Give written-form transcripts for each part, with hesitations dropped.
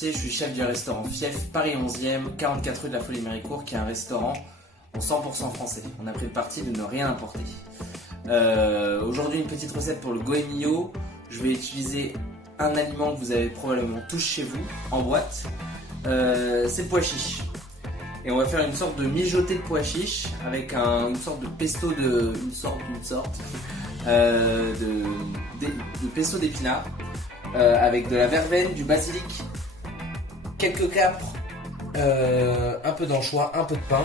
Mercier, je suis chef du restaurant Fief, Paris 11e, 44 rue de la Folie-Méricourt, qui est un restaurant en 100% français. On a pris le parti de ne rien importer. Aujourd'hui, une petite recette pour le goemio. Je vais utiliser un aliment que vous avez probablement tous chez vous, en boîte. C'est le pois chiche. Et on va faire une sorte de mijoté de pois chiche avec une sorte de pesto de pesto d'épinards avec de la verveine, du basilic, quelques capres, un peu d'anchois, un peu de pain,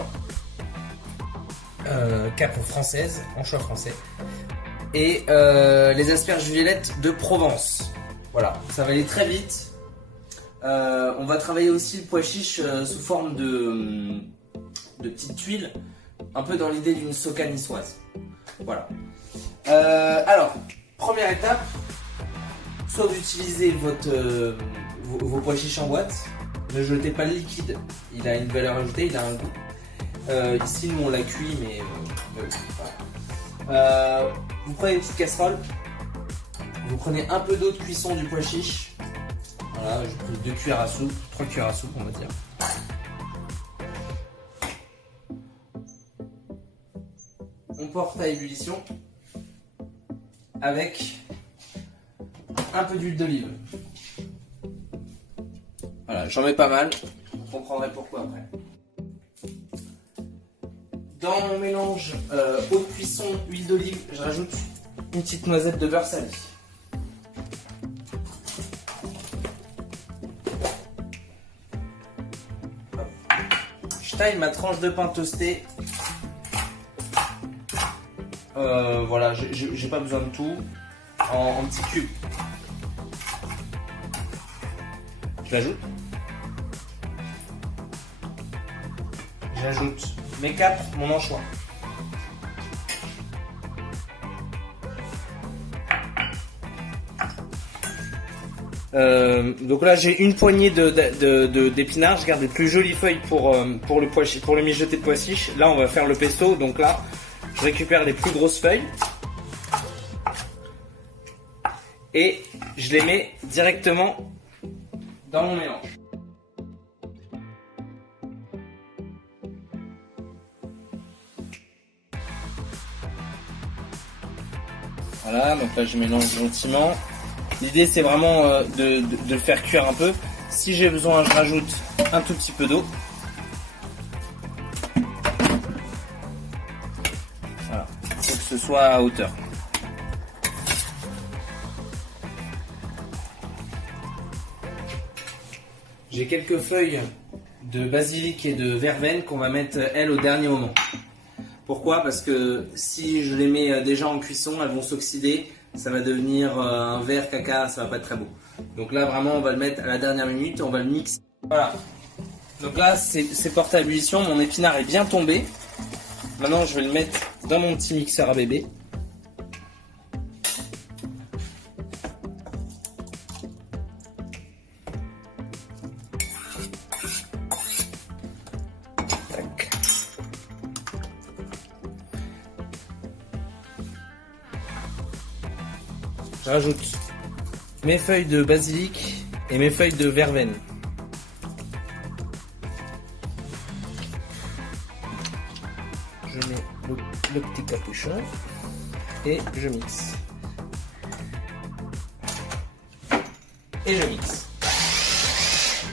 capres françaises, anchois français, et les asperges violettes de Provence. Voilà, ça va aller très vite. On va travailler aussi le pois chiche sous forme de petites tuiles, un peu dans l'idée d'une soca niçoise. Voilà. Alors, première étape, soit vous utilisez vos pois chiches en boîte, ne jetez pas le liquide, il a une valeur ajoutée, il a un goût. Ici, nous on l'a cuit, mais voilà. Vous prenez une petite casserole, vous prenez un peu d'eau de cuisson du pois chiche. Voilà, j'ai pris 2 cuillères à soupe, 3 cuillères à soupe, on va dire. On porte à ébullition avec un peu d'huile d'olive. Voilà, j'en mets pas mal, vous comprendrez pourquoi après. Dans mon mélange eau de cuisson, huile d'olive, je rajoute une petite noisette de beurre salé. Je taille ma tranche de pain toasté. Voilà, j'ai pas besoin de tout. En petits cubes. Je l'ajoute. J'ajoute mes capres, mon anchois. Donc là j'ai une poignée d'épinards. Je garde les plus jolies feuilles pour le mijoté de pois chiche. Là on va faire le pesto, donc là je récupère les plus grosses feuilles et je les mets directement dans mon mélange. Voilà, donc là je mélange gentiment. L'idée c'est vraiment de le faire cuire un peu. Si j'ai besoin, je rajoute un tout petit peu d'eau. Voilà, il faut que ce soit à hauteur. J'ai quelques feuilles de basilic et de verveine qu'on va mettre elles au dernier moment. Pourquoi? Parce que si je les mets déjà en cuisson, elles vont s'oxyder. Ça va devenir un vert caca, ça va pas être très beau. Donc là vraiment on va le mettre à la dernière minute, on va le mixer. Voilà. Donc là c'est porté à ébullition, mon épinard est bien tombé. Maintenant je vais le mettre dans mon petit mixeur à bébé. Tac. Je rajoute mes feuilles de basilic et mes feuilles de verveine. Je mets le petit capuchon et je mixe. Et je mixe.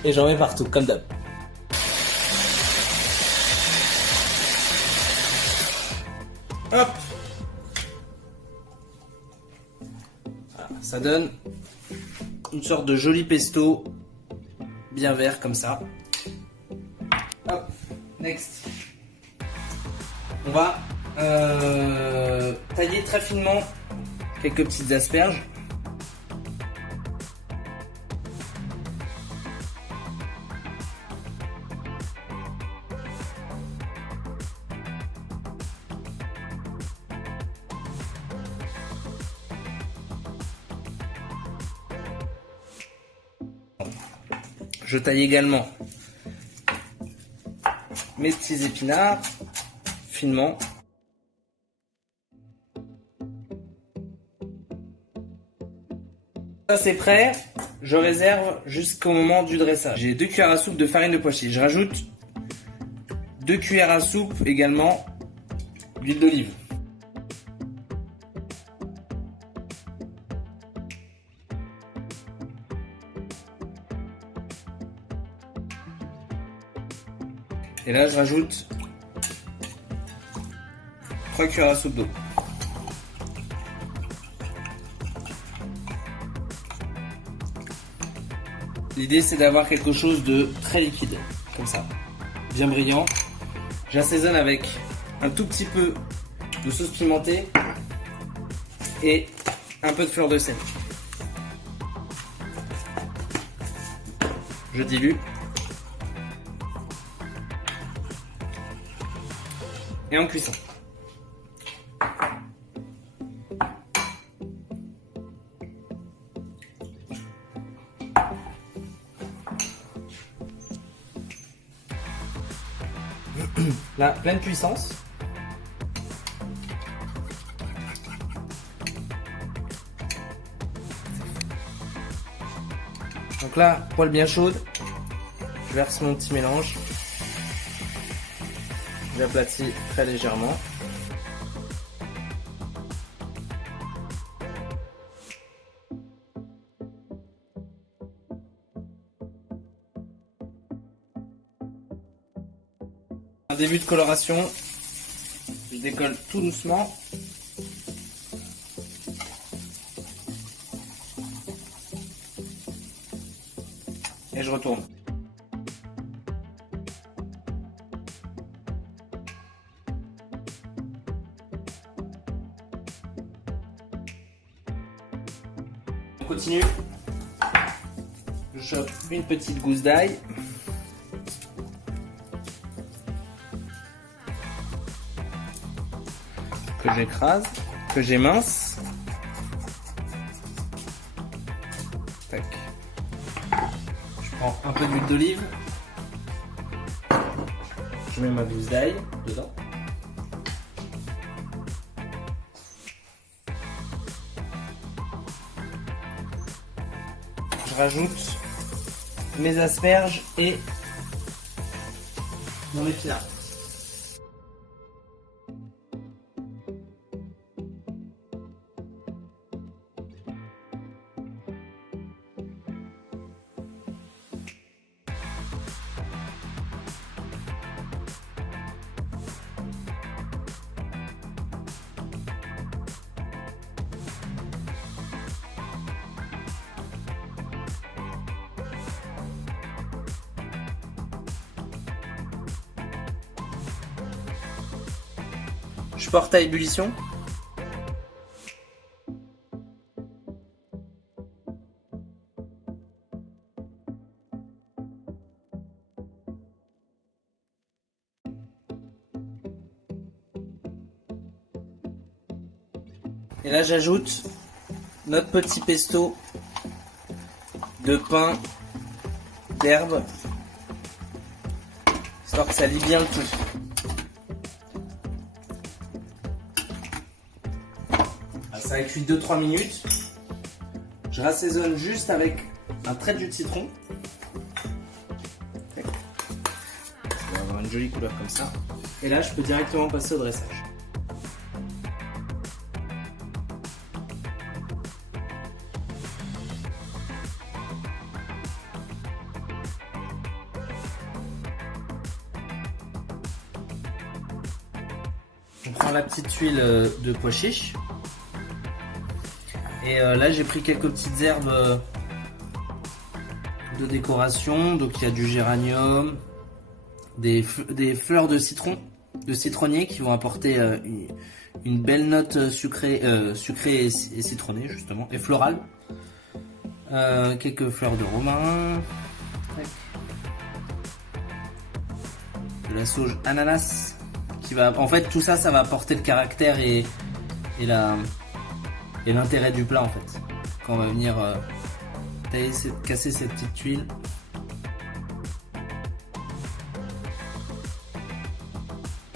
Et j'en mets partout, comme d'hab. Hop! Ça donne une sorte de joli pesto bien vert comme ça. Hop, next. On va tailler très finement quelques petites asperges. Je taille également mes petits épinards finement. Ça c'est prêt. je réserve jusqu'au moment du dressage. J'ai 2 cuillères à soupe de farine de pois chiches. Je rajoute 2 cuillères à soupe également d'huile d'olive. Et là, je rajoute 3 cuillères à soupe d'eau. L'idée, c'est d'avoir quelque chose de très liquide, comme ça, bien brillant. J'assaisonne avec un tout petit peu de sauce pimentée et un peu de fleur de sel. Je dilue. Et en cuisson. Là, pleine puissance. Donc là, poêle bien chaude. Je verse mon petit mélange. J'aplatis très légèrement. Un début de coloration. Je décolle tout doucement. Et je retourne. On continue. Je chope une petite gousse d'ail. Que j'écrase, que j'émince. Tac. Je prends un peu d'huile d'olive. Je mets ma gousse d'ail dedans. Je rajoute mes asperges et mon épinard. Je porte à ébullition. Et là, j'ajoute notre petit pesto de pain, d'herbe, histoire que ça lie bien le tout. Ça va cuire 2-3 minutes. Je rassaisonne juste avec un trait de jus de citron. Ça va avoir une jolie couleur comme ça. Et là, je peux directement passer au dressage. On prend la petite huile de pois chiche. Et là j'ai pris quelques petites herbes de décoration. Donc il y a du géranium, des fleurs de citron, de citronnier qui vont apporter une belle note sucrée et citronnée justement, et florale. Quelques fleurs de romarin. De la sauge ananas. En fait tout ça, ça va apporter le caractère et l'intérêt du plat en fait. Quand on va venir casser cette petite tuile.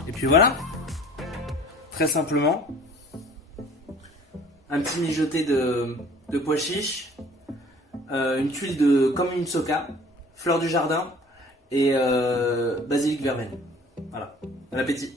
Et puis voilà, très simplement, un petit mijoté de pois chiches, une tuile comme une soca, fleur du jardin et basilic verveine. Voilà, bon appétit.